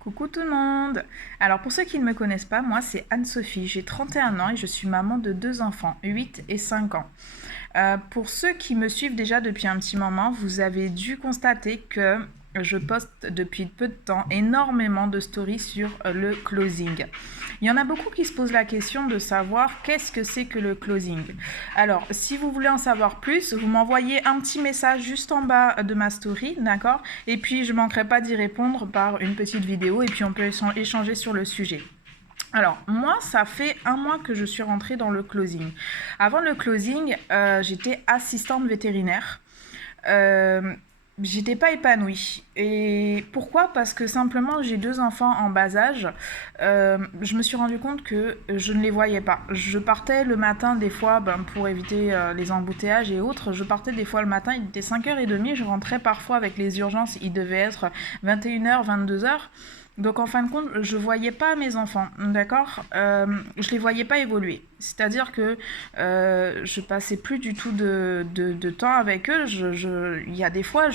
Coucou tout le monde. Alors pour ceux qui ne me connaissent pas, moi c'est Anne-Sophie, j'ai 31 ans et je suis maman de deux enfants, 8 et 5 ans. Pour ceux qui me suivent déjà depuis un petit moment, vous avez dû constater que je poste depuis peu de temps énormément de stories sur le closing. Il y en a beaucoup qui se posent la question de savoir qu'est-ce que c'est que le closing. Alors, si vous voulez en savoir plus, vous m'envoyez un petit message juste en bas de ma story, d'accord? Et puis, je ne manquerai pas d'y répondre par une petite vidéo et puis on peut échanger sur le sujet. Alors, moi, ça fait un mois que je suis rentrée dans le closing. Avant le closing, j'étais assistante vétérinaire. Euh, J'étais pas épanouie. Et pourquoi? Parce que simplement, j'ai deux enfants en bas âge. Je me suis rendu compte que je ne les voyais pas. Je partais le matin, des fois, pour éviter les embouteillages et autres. Je partais des fois le matin, il était 5h30. Je rentrais parfois avec les urgences, il devait être 21h, 22h. Donc en fin de compte, je voyais pas mes enfants, d'accord. Je les voyais pas évoluer. C'est-à-dire que je passais plus du tout de temps avec eux. Il y a des fois,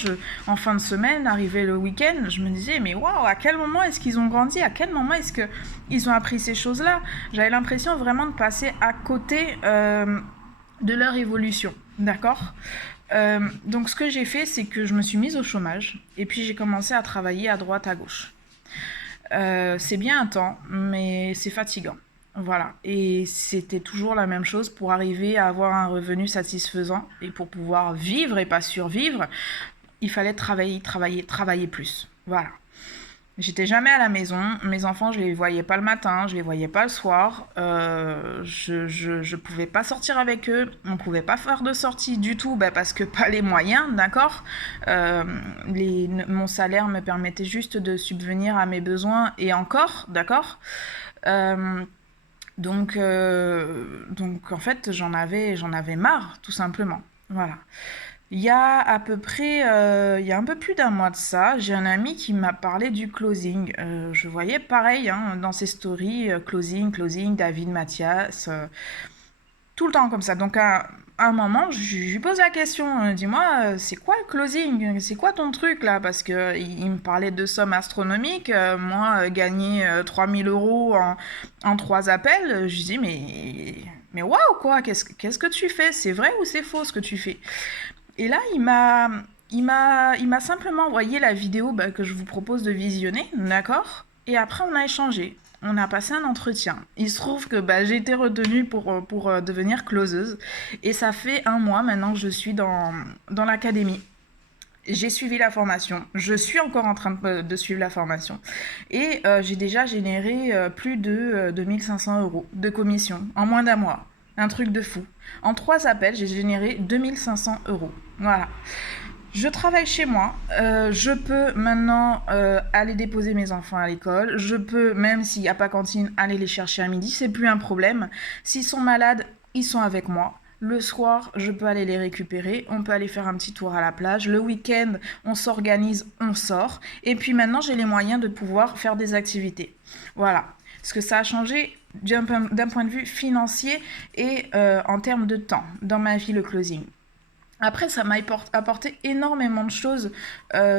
en fin de semaine, arrivé le week-end, je me disais, mais waouh, à quel moment est-ce qu'ils ont grandi? À quel moment est-ce qu'ils ont appris ces choses-là? J'avais l'impression vraiment de passer à côté de leur évolution, d'accord. Donc ce que j'ai fait, c'est que je me suis mise au chômage et puis j'ai commencé à travailler à droite, à gauche. C'est bien un temps, mais c'est fatigant. Voilà. Et c'était toujours la même chose pour arriver à avoir un revenu satisfaisant et pour pouvoir vivre et pas survivre, il fallait travailler plus. Voilà. J'étais jamais à la maison. Mes enfants, je les voyais pas le matin, je les voyais pas le soir. Je pouvais pas sortir avec eux. On pouvait pas faire de sortie du tout, parce que pas les moyens, d'accord. Mon salaire me permettait juste de subvenir à mes besoins et encore, d'accord. Euh, donc en fait, j'en avais marre, tout simplement. Voilà. Il y a à peu près, il y a un peu plus d'un mois de ça, j'ai un ami qui m'a parlé du closing. Je voyais pareil hein, dans ses stories, closing, David, Mathias, tout le temps comme ça. Donc à un moment, je lui pose la question, dis-moi, c'est quoi le closing? C'est quoi ton truc là? Parce que il me parlait de sommes astronomiques, moi gagner 3000 euros en 3 appels, je lui dis mais waouh quoi, qu'est-ce que tu fais? C'est vrai ou c'est faux ce que tu fais? Et là, il m'a simplement envoyé la vidéo que je vous propose de visionner, d'accord? Et après, on a échangé. On a passé un entretien. Il se trouve que j'ai été retenue pour devenir closeuse. Et ça fait un mois maintenant que je suis dans l'académie. J'ai suivi la formation. Je suis encore en train de suivre la formation. Et j'ai déjà généré plus de 2500 euros de commission en moins d'un mois. Un truc de fou. En 3 appels, j'ai généré 2500 euros. Voilà. Je travaille chez moi. Je peux maintenant aller déposer mes enfants à l'école. Je peux, même s'il n'y a pas cantine, aller les chercher à midi. C'est plus un problème. S'ils sont malades, ils sont avec moi. Le soir, je peux aller les récupérer. On peut aller faire un petit tour à la plage. Le week-end, on s'organise, on sort. Et puis maintenant, j'ai les moyens de pouvoir faire des activités. Voilà. Parce que ça a changé d'un point de vue financier et en termes de temps dans ma vie, le closing. Après, ça m'a apporté énormément de choses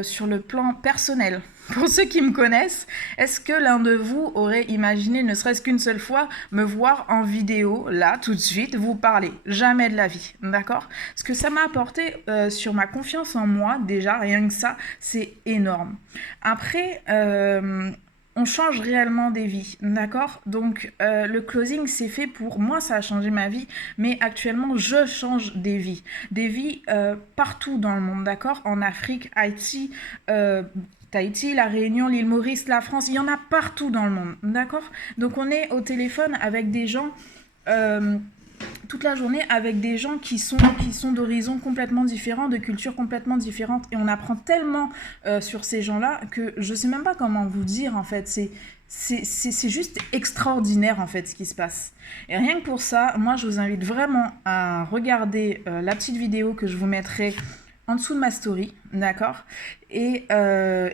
sur le plan personnel. Pour ceux qui me connaissent, est-ce que l'un de vous aurait imaginé, ne serait-ce qu'une seule fois, me voir en vidéo, là, tout de suite, vous parler? Jamais de la vie, d'accord? Ce que ça m'a apporté sur ma confiance en moi, déjà, rien que ça, c'est énorme. Après, on change réellement des vies, d'accord? Donc le closing c'est fait pour moi, ça a changé ma vie, mais actuellement je change des vies partout dans le monde, d'accord? En Afrique, Haïti, Tahiti, la Réunion, l'île Maurice, la France, il y en a partout dans le monde, d'accord? Donc on est au téléphone avec des gens toute la journée avec des gens qui sont d'horizons complètement différents, de cultures complètement différentes, et on apprend tellement sur ces gens-là que je sais même pas comment vous dire en fait. C'est juste extraordinaire en fait ce qui se passe. Et rien que pour ça, moi je vous invite vraiment à regarder la petite vidéo que je vous mettrai en dessous de ma story, d'accord? Et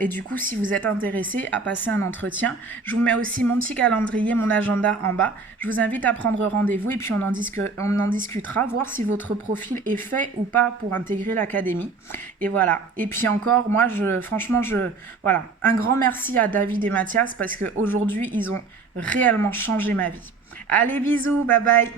du coup, si vous êtes intéressé à passer un entretien, je vous mets aussi mon petit calendrier, mon agenda en bas. Je vous invite à prendre rendez-vous et puis on en discutera, voir si votre profil est fait ou pas pour intégrer l'académie. Et voilà. Et puis encore, moi, franchement, voilà, un grand merci à David et Mathias parce qu'aujourd'hui, ils ont réellement changé ma vie. Allez, bisous, bye bye.